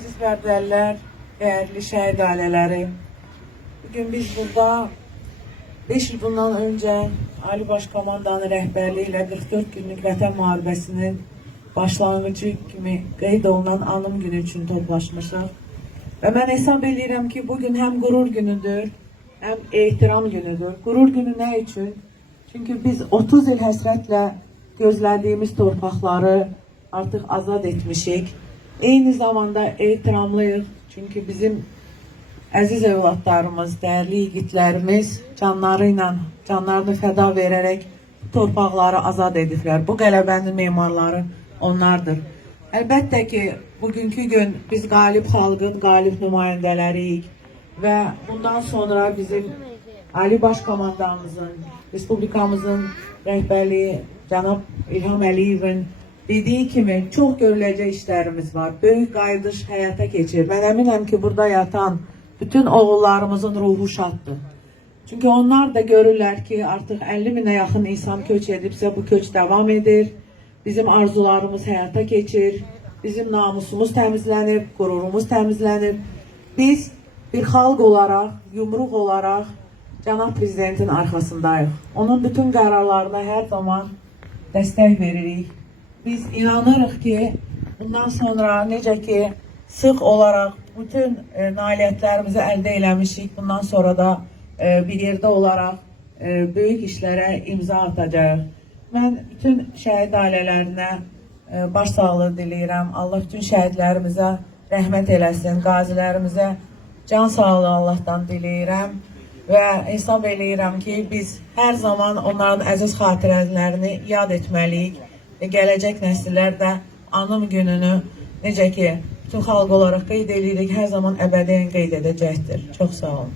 Aziz bərdəlilər, değerli şəhid ailələri. Bugün biz burada 5 il bundan önce Ali Başkomandanın rəhbərliyi ilə 44 günlük vətən müharibəsinin başlanğıcı kimi qeyd olunan anım günü üçün toplaşmışıq. Və mən hesab edirəm ki, bugün həm qürur günüdür, həm ehtiram günüdür. Qürur günü nə üçün? Çünkü biz 30 il həsrətlə gözlədiyimiz torpaqları artıq azad etmişik. Eyni zamanda ehtiramlıyıq. Çünkü bizim əziz evlatlarımız, dəyərli yiğitlərimiz canlarını fəda verərək torpaqları azad ediblər. Bu qələbənin memarları onlardır. Əlbəttə ki, bugünkü gün biz qalib xalqın qalib nümayəndələriyik və bundan sonra bizim Ali Başkomandanımızın, Respublikamızın rəhbərliyi cənab İlham Əliyevin dediği kimi çok görüləcək işlerimiz var. Böyük qayıdış həyata keçir. Mən əminəm ki, burada yatan bütün oğullarımızın ruhu şaddır. Çünkü onlar da görürlər ki, artıq 50 minə yaxın insan köç edibsə, bu köç devam edir. Bizim arzularımız həyata keçir. Bizim namusumuz təmizlənib, qürurumuz təmizlənib. Biz bir xalq olaraq, yumruq olaraq Cənab Prezidentin arxasındayıq. Onun bütün qərarlarına hər zaman dəstək veririk. Biz inanırıq ki, bundan sonra necə ki sıx olaraq bütün nailiyyətlərimizi əldə eləmişik. Bundan sonra da bir yerdə olaraq böyük işlərə imza atacağıq. Mən bütün şəhid ailələrinə baş sağlığı diləyirəm. Allah bütün şəhidlərimizə rəhmət eləsin. Qazilərimizə can sağlığı Allahdan diləyirəm. Və hesab eləyirəm ki, biz hər zaman onların əziz xatirələrini yad etməliyik. Və gələcək nəsillər də anım gününü necə ki bütün xalq olaraq qeyd edirik, hər zaman əbədiyyən qeyd edəcəkdir. Çox sağ olun.